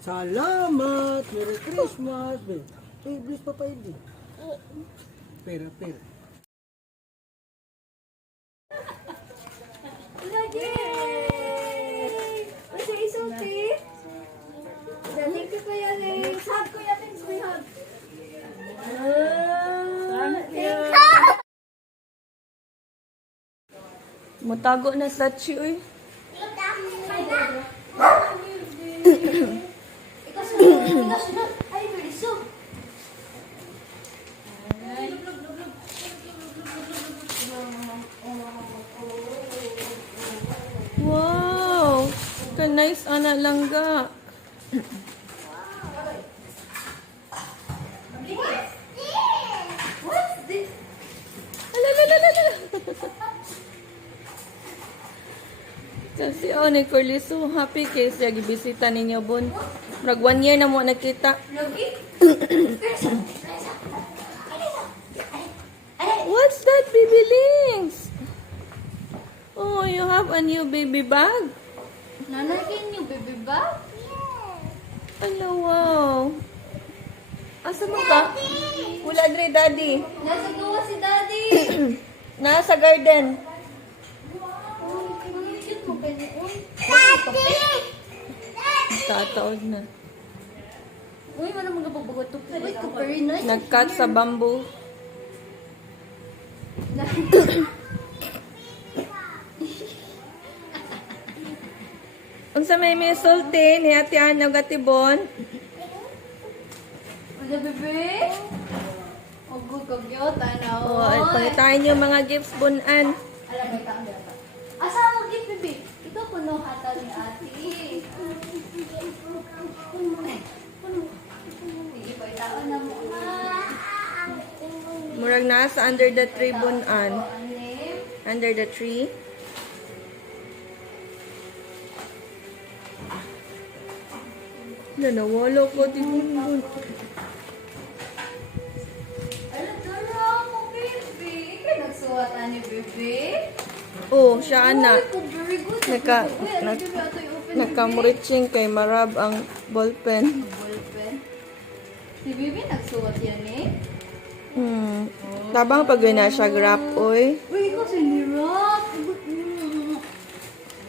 Salamat! Merry Christmas! Bless pa pa hindi. Pera. Yay! Kasi isulti. Thank you, Kuya Lex. Hug, Kuya Lex. May hug. Mutago na sa chi, uy. Ay, biliso. Wow! Ka-nice ana langga. What's this? Alalalala. Kasi ni Curly, so happy kay siya gibisita ninyo bon. Murag 1 year na mo nakita. Logi? What's that, baby Links? Oh, you have a new baby bag? Nanay, can you baby ba? Hello, wow. Asa mo ka? Wala dre, daddy. Nasa gawa si Daddy. Nasa garden. Cute mo ba niya? Tataod na. Uy, wala mga pagbagot. Uy, very nice. Nag-cut sa bamboo. Unsa may sulti ni Ate Ana gatibon? Wala, bebe? Oh, good kag-yot, Oh, pangitain niyo mga gifts bunan. Alam mo, taong yata. Asa mo gift, bebe? Ito po no hata ni ate. Sige po, itaon na mo ha. Murag nasa under the tree bunan. Anim. Under the tree. Nawala ko tibun. Alam, dara mo, bebe. Ikaw nagsuwatan ni bebe. Oh, siya ana. Uy, ko very good. Naka- Uy, ano, nag- bebe, ato i-open ni Nakamuriching kay Marab ang ballpen. bebe. Ballpen. Si bebe nagsuwat yan eh. Tabang pag yun na siya grab, oy. Uy, ikaw sinirap.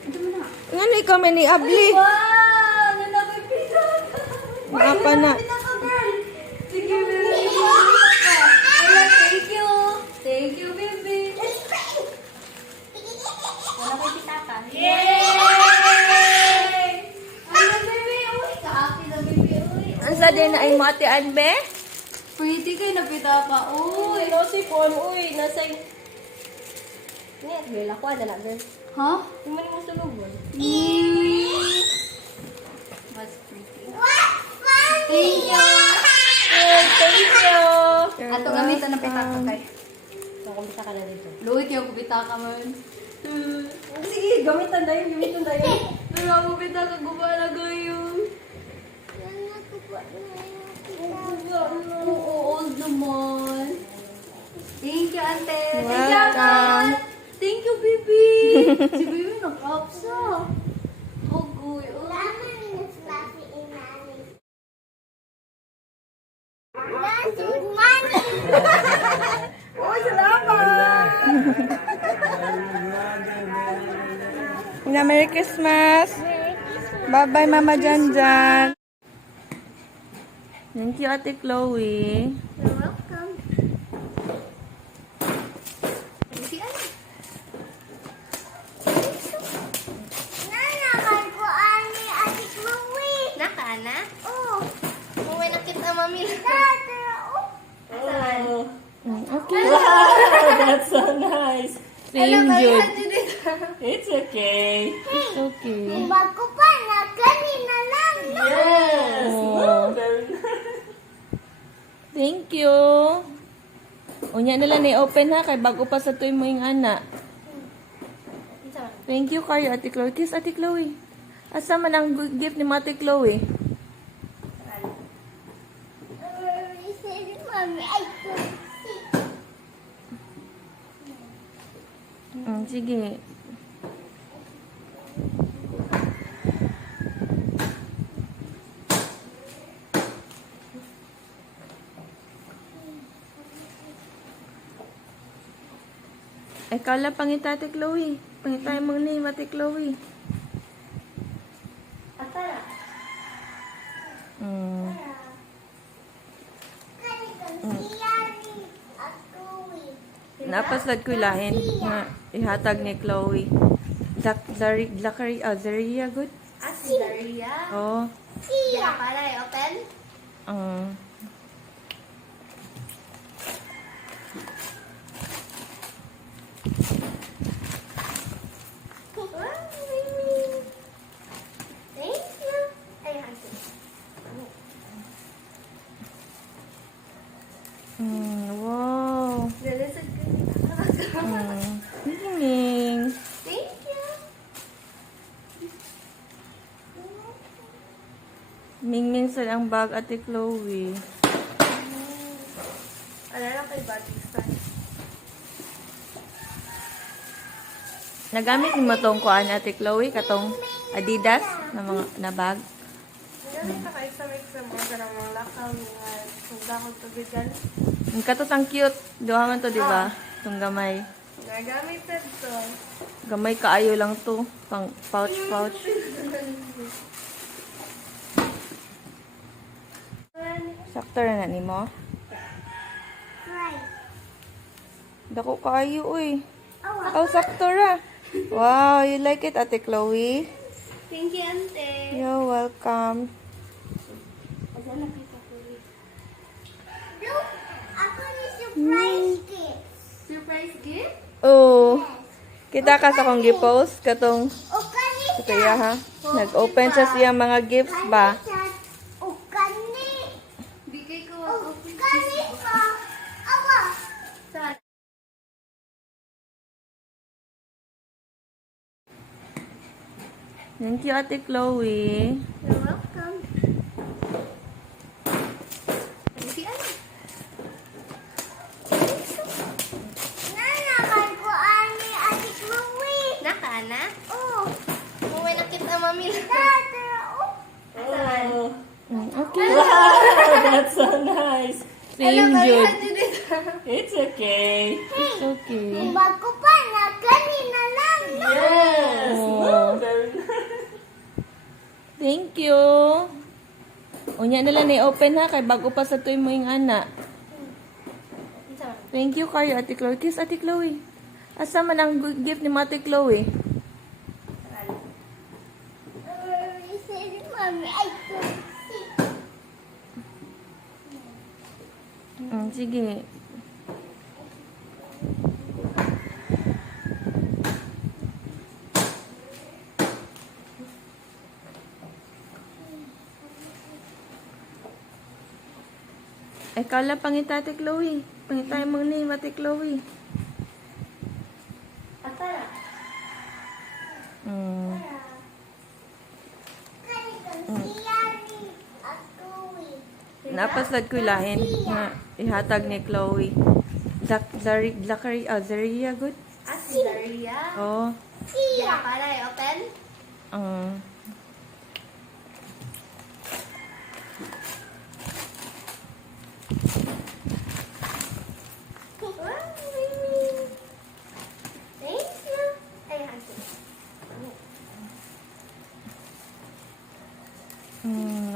Ito mo na. Ngano ikaw may niabli? Wow! Nanakay pinaka! Apa na? Pinaka, girl! Sige, baby! Wala, thank you! Thank you, baby! Wala kay pitaka. Yay! Ano, baby? Uy, kaaki na, baby. Uy, Ang sa din na ay mo Ate Anbe? pretty kayo na pitaka. Uy! Si Pon, uy, nasa... Nga, girl, ako ada na, girl. Ha? Yung mali mo sulubon. Mas pretty. Thank you! Thank you! Ato gamitan ng pitaka kay. So, kumpisa ka na dito. Luwi kayo kung pitaka man. Sige, gamitan na yun, gamitan na yun. Pero ako pitaka gumala ngayon. Oo, old naman. Thank you, ate. Thank you, Welcome. ate. Thank you, baby. Si baby nag-kapsa. Oh, goy. Oh. Merry Christmas! Bye-bye, Mama Janjan! Thank you, Ate Chloe. You're welcome. Thank you, ate. Naka na? Oh. Umuwi na kita, mami. Asan? Okay. That's so nice. Same, Jude. It's okay. It's okay. Bago pa na, kanina lang. Yes! Oh. No, very nice. Thank you. Unya na lang i-open ha, kay bago pa sa tuwi mo yung ana. Thank you kayo, Ate Chloe. Kiss, Ate Chloe. Asa man ang gift ni Ate Chloe? Mami, ay Sige. Ay, kala pangita Ate Chloe. Pangita mong name, Ate Chloe. Ata na. Mm. Napaslad ko ilahin nga ihatag ni Chloe. Zaria, good? Si Daria. Oh. Kaya para open. Um, Thank you. Ay, hansin. wow. Lalasad ko. Ming. Thank you. Ming sa ang bag Ate Chloe. Ano lang kay Bobby Stan? Nagamit ni mo tong kuan Ate Chloe katong Adidas na mga na bag. Nagamit ka kay sa mga ganang mga lakaw nga sugda ko to bigan. Ang katot ang cute. Duha man to, di ba? Tong gamay. Nagamit na to. Gamay kaayo lang to. Pang pouch. Sakto na ni mo. Dako kaayo uy. Oh, sakto ra. Wow, you like it Ate Chloe? Thank you, Ante. You're welcome. Asa na kita ko rin. Surprise gift? Oh. Kita ka sa kong gi-post katong kaya ha. Nag-open sa siya mga gifts ba? Bigay ko Saan? Thank you Ate Chloe. You're welcome. Thank you, Ate. Naka na? Umuwi na kita, Mami. Saan? Okay. That's so nice. Same Jude. It's okay. It's okay. Yes. Oh. No, very nice. Thank you. Unya na lang i-open ha kay bago pa sa tuwi mo yung ana. Thank you kayo Ate Chloe. Kiss Ate Chloe. Asa man ang gift ni Ate Chloe? Sige. Ay, kala pangita Ate Chloe. Pangita mong name Ate Chloe. Ata na. Mm. Napaslad ko ilahin nga ihatag ni Chloe. Zaria, good? Si Daria. Oh. Kaya para open. Um, Thank you. Ay, hansin.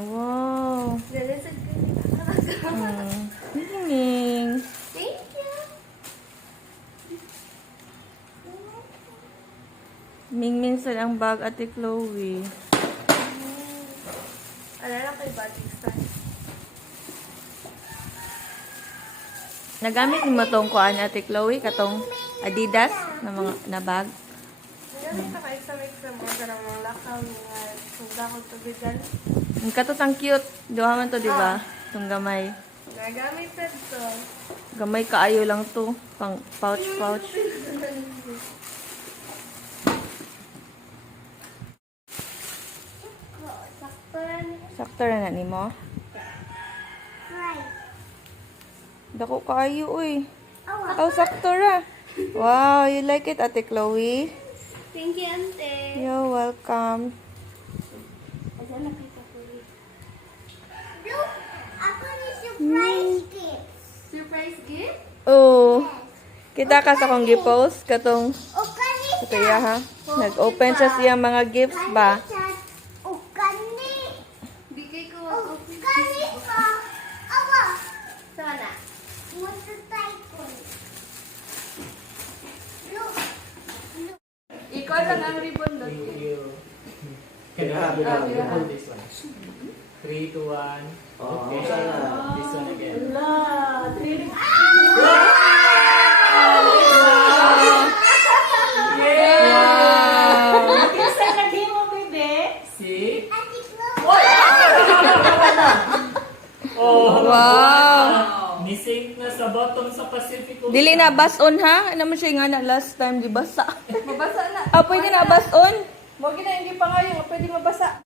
wow. Lalasad ko. Ming. Thank you. Ming sa ang bag Ate Chloe. Ano lang kay Bobby Stan? Nagamit ni mo tong kuan Ate Chloe katong Adidas na mga na bag. Nagamit ka kay sa mga ganang mga lakaw nga sugda ko to bigan. Ang katot ang cute. Duha man to, di ba? Tong gamay. Nagamit na to. Gamay kaayo lang to. Pang pouch. Sakpan. Sakto na ni mo. Dako kaayo uy. Oh, sakto ra. Wow, you like it Ate Chloe? Thank you, Ante. You're welcome. Asa na kita ko rin. Surprise gift? Oh. Kita ka sa kong gipost katong kaya ha. Nag-open siya siya mga gifts ba? Bigay ko. Sana. Ikaw lang ang ribbon doon. Can you Hold this one. 3, 2, 1. Okay. This one again. See? Oh, Wow. Nisink na sa bottom sa Pacific Ocean. Dili na bason ha. Ano mo siya nga na last time di basa. Mabasa na. Ah, pwede na bason. Huwag na hindi pa nga yung pwede mabasa.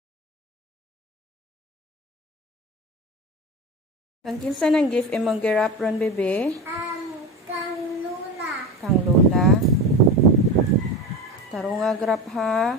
Ang kinsa ng gift imong girap ron bebe? Kang Lola. Taro nga grap ha.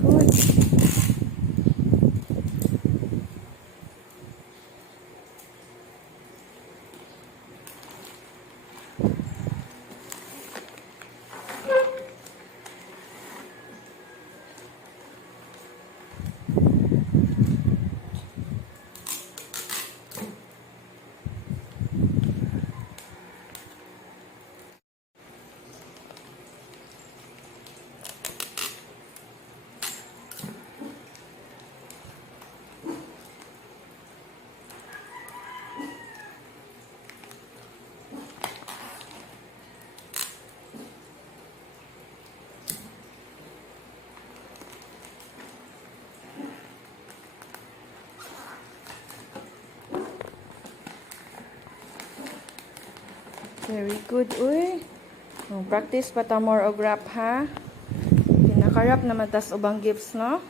Good. Very good, uy. Practice pa ta more og rap, ha? Pinakarap naman tas ubang gifts, no?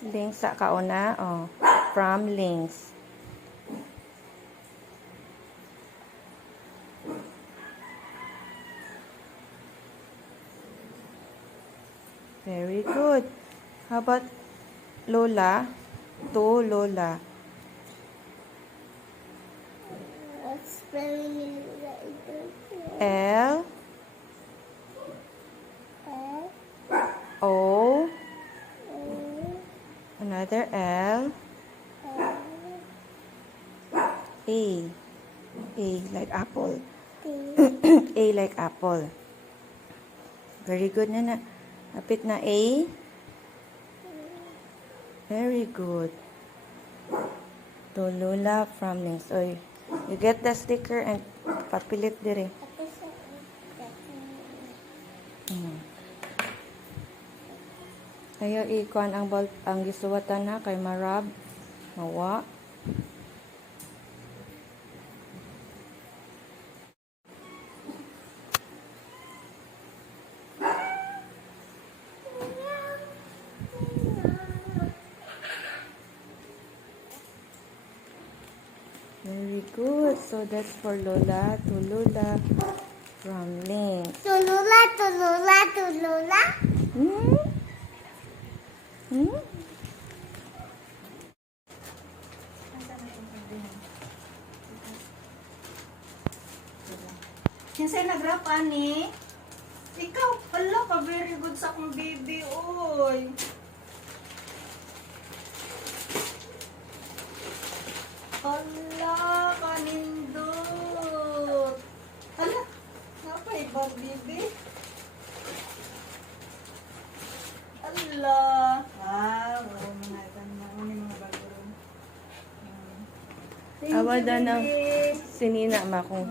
Links sa kauna, oh. From links. Very good. How about Lola? To Lola. L O another L A like apple. A like apple. Very good na. Lapit na A. Very good. To Lola from links. Oy, you get the sticker and papilit dire. Ayo ikuan ang gisuwatan na kay Marab. Mawa. Very good. So that's for Lola. To Lola from links. Tulula. Hmm? Hmm? Kinsay nag-rap, ani? Ikaw, hala ka, very good sa akong baby, oy. Hala, kanindot. Hala, Awada ng sinina ma kung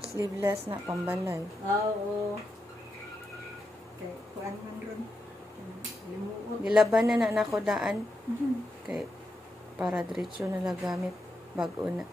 sleeveless na pambalay. Oo. Okay, kuan man ron. Limuot. Gilaban na nako daan. Kay para diretso na lang gamit bag-o na.